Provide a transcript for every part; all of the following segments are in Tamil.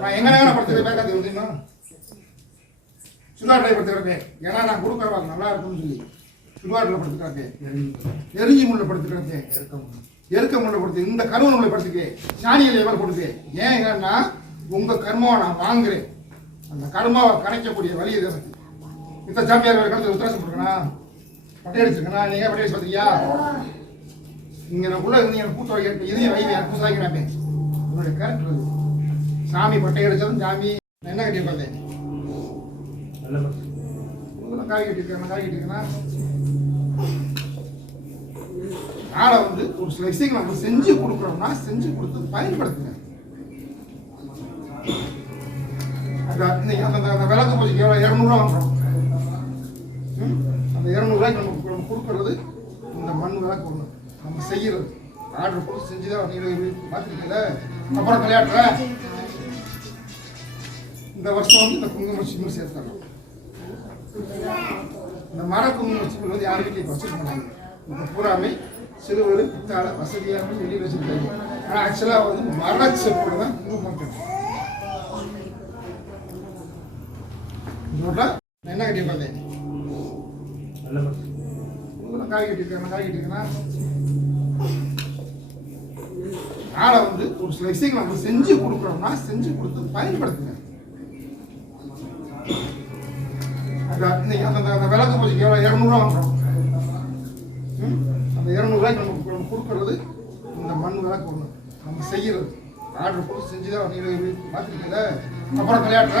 நான் எங்க படுத்துக்க பேக்காது வந்தீங்கன்னா சுடுகாட்டில் படுத்துக்கிறேன். ஏன்னா நான் கொடுக்குறேன் நல்லா இருக்கும்னு சொல்லி சுடுகாட்டில் படுத்துக்கிறேன். எரிஞ்சி முள்ள படுத்துக்கிறேன். எருக்க முள்ள படுத்து இந்த கருவ முள்ள படுத்துக்க சாணியில் எவ்வளோ கொடுத்து ஏன் ஏன்னா உங்க கர்மாவை நான் வாங்குறேன். அந்த கர்மாவை கணைக்கக்கூடிய வழி இது எனக்கு. இத்த சாமியார் வேறு கடத்து உத்தரவாசம் கொடுக்கணும். பட்டை அடிச்சிருக்கேண்ணா நீங்கள் பட்டை அடிச்சு பார்த்துக்கியா இங்கே நான் உள்ள இருந்து எனக்கு கூட்டு வைக்க இதையும் வைங்க எனக்கு கூட்டு வைக்கிறாப்பேன். உன்னுடைய கரெக்ட் சாமி பட்டை அடிச்சதும் சாமி என்ன கட்டி பார்த்தேன் காய் கட்டிருக்கேன்னா ஆளை வந்து ஒரு சில விஷயங்கள் நம்ம செஞ்சு கொடுக்குறோம்னா செஞ்சு கொடுத்து பயன்படுத்துங்க. அந்த விளக்கு பூஜைக்கு எவ்வளோ 200 வாங்குறோம். அந்த 200 ரூபாய்க்கு நம்ம கொடுக்கறது இந்த மண் விளக்கு ஒன்று நம்ம செய்யறது ஆர்டர் போட்டு செஞ்சுதான் பார்த்துருக்கீங்கள. அப்புறம் விளையாட்டுற இந்த வருஷம் வந்து இந்த குங்கும சிம்மு சேர்த்தாங்க. இந்த மர குங்கும சிம்மு வந்து யார் வீட்லையும் வச்சுக்க மாட்டாங்க. இப்போ பூராமே சிறுவர் பித்தாள வசதியாக வெளியில் வச்சுருக்காங்க. ஆனால் ஆக்சுவலாக வந்து மர செப்போடு தான் குங்குமம் என்ன கட்டி பார்த்தேன் காய் கட்டிருக்கேன்னா ஆளை வந்து ஒரு சில விஷயங்கள் நம்ம செஞ்சு கொடுக்குறோம்னா செஞ்சு கொடுத்து பயன்படுத்துங்க. அந்த விளக்கு பூஜைக்கு எவ்வளோ 200 வாங்குறோம். அந்த 200 ரூபாய்க்கு நம்ம கொடுக்கறது இந்த மண் விளக்கு ஒன்று நம்ம செய்யறது ஆர்டர் போட்டு செஞ்சுதான் பார்த்துருக்கீங்கள. அப்புறம் விளையாட்டுற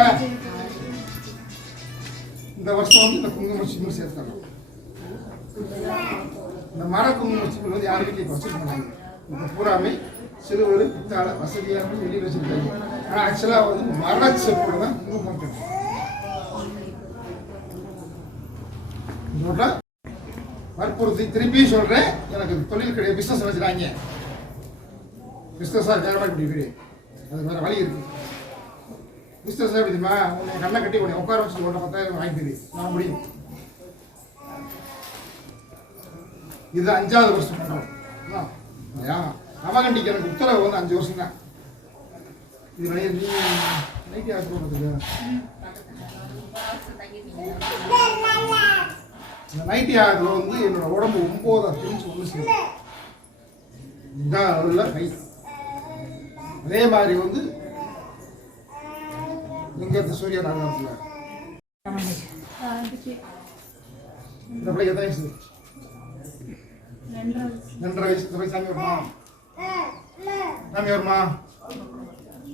இந்த வருஷம் வந்து இந்த குங்கும சிம்மு சேர்த்தாங்க. இந்த மர குங்கும சிம்மு வந்து யார் வீட்லையும் வச்சுக்க மாட்டாங்க. இப்போ பூராமே சிறுவர் பித்தாள வசதியாக வெளியில் வச்சுருக்காங்க. ஆனால் ஆக்சுவலாக வந்து மர செப்போடு தான் குங்குமம் வற்புறுத்தி திருப்பி சொல்றேன். எனக்கு தொழில் கிடையாது, பிசினஸ் வச்சுட்டாங்க. பிசினஸா தேவை வீடு அது வேற வழி இருக்கு. பிசினஸ் எப்படிமா உன்னை கண்ணை கட்டி உன்னை உட்கார வச்சு ஒன்றை 10,000 வாங்கிட்டு நான் முடியும். இது 5வது வருஷம் பண்றோம். அவகண்டிக்கு எனக்கு உத்தரவு வந்து 5 வருஷம் தான். இது நைட்டி ஆகிறதுக்கு இந்த நைட்டி ஆகிறதுல வந்து என்னோட உடம்பு 9 தெரிஞ்சு ஒன்று செய்யும். இதுதான் உள்ள கை. அதே மாதிரி வந்து இங்க சூரிய நாகரத்தில் இந்த பிள்ளைக்கு எத்தனை வயசு? 2.5 வயசு. இந்த போய் சாமி வருமா? சாமி வருமா?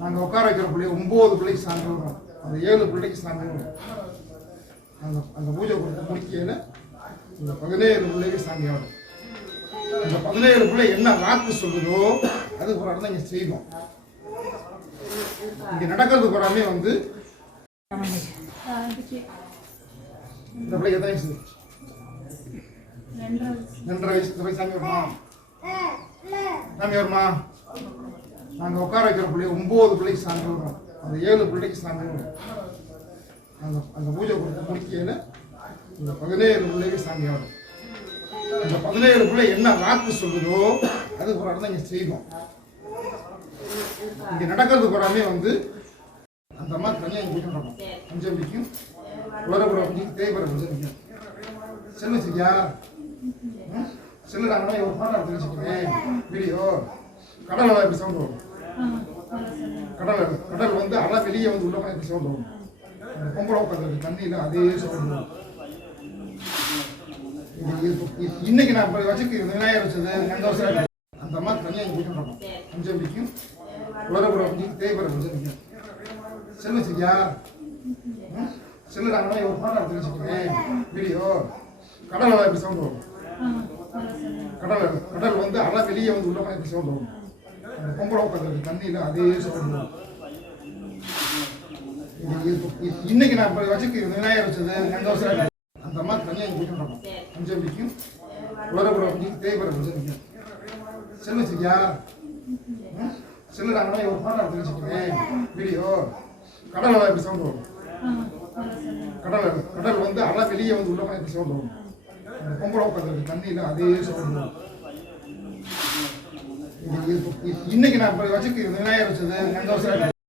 நாங்கள் உட்கார வைக்கிற பிள்ளைய 9 பிள்ளைக்கு சாமி வரும். அந்த 7 பிள்ளைக்கு சாமி வரும். அந்த பூஜை கொடுத்து முடிக்கையில் இந்த 17 பிள்ளைக்கு சாமி ஆடும். இந்த 17 பிள்ளை என்ன வாக்கு சொல்லுதோ அது போராட்டம் தான் இங்கே செய்வோம். இங்கே நடக்கிறது போறாமே வந்து இந்த பிள்ளைக்கு எத்தனை வயசு? 2.5 வயசு. இந்த போய் சாமி வருமா? சாமி வருமா? நாங்கள் உட்கார வைக்கிற பிள்ளைய 9 பிள்ளைக்கு சாமி வரும். அந்த 7 பிள்ளைக்கு சாமி வரும். அந்த பூஜை கொடுத்து முடிக்கையில் இந்த 17 பிள்ளைக்கு சாமி ஆடும். இந்த 17 பிள்ளை என்ன வாக்கு சொல்லுதோ அது போராட்டம் தான் இங்கே செய்வோம். இங்கே நடக்கிறது போறாமே வந்து அந்த அம்மா தனியாக இங்கே போயிட்டு பஞ்சமிக்கும் உலகப்புற பஞ்சம் தேவைப்படுற பஞ்சமிக்கும் செல்லு சரியா செல்லு நாங்கள் ஒரு பாடம் எடுத்து வச்சுக்கோங்க. வீடியோ கடல் எப்படி சவுண்ட் வரும். கடல் வந்து அலை வெளியே வந்து உள்ள எப்படி சவுண்ட் வரும். அந்த பொம்பளை உட்காந்து தண்ணியில் அதே சவுண்ட் வரும். இன்னைக்கு நான் வச்சுக்க விநாயகர் வச்சது 2 வருஷம் அந்த அம்மா தனியாக இங்கே போயிட்டு பஞ்சமிக்கும் உலகப்புற பஞ்சம் தேவைப்படுற பஞ்சமிக்கும் செல்லு சரியா செல்லு நாங்கள் ஒரு பாடம் எடுத்து வச்சுக்கோங்க. வீடியோ கடல் எப்படி சவுண்ட் வரும். கடல் வந்து அலை வெளியே வந்து உள்ள எப்படி சவுண்ட் வரும். அந்த பொம்பளை உட்காந்து தண்ணியில் அதே சவுண்ட் வரும். இன்னைக்கு நான் வச்சுக்க விநாயகர் வச்சது 2 வருஷம் அந்த அம்மா தனியாக இங்கே போயிட்டு பஞ்சமிக்கும் உலகப்புற பஞ்சம் தேவைப்படுற பஞ்சமிக்கும் செல்லு சரியா செல்லு நாங்கள் ஒரு பாடம் எடுத்து வச்சுக்கோங்க. வீடியோ கடல் எப்படி சவுண்ட் வரும். கடல் வந்து அலை வெளியே வந்து உள்ள எப்படி சவுண்ட் வரும். அந்த பொம்பளை உட்காந்து தண்ணியில் அதே சவுண்ட் வரும். இன்னைக்கு நான் வச்சுக்க விநாயகர் வச்சது 2 வருஷம்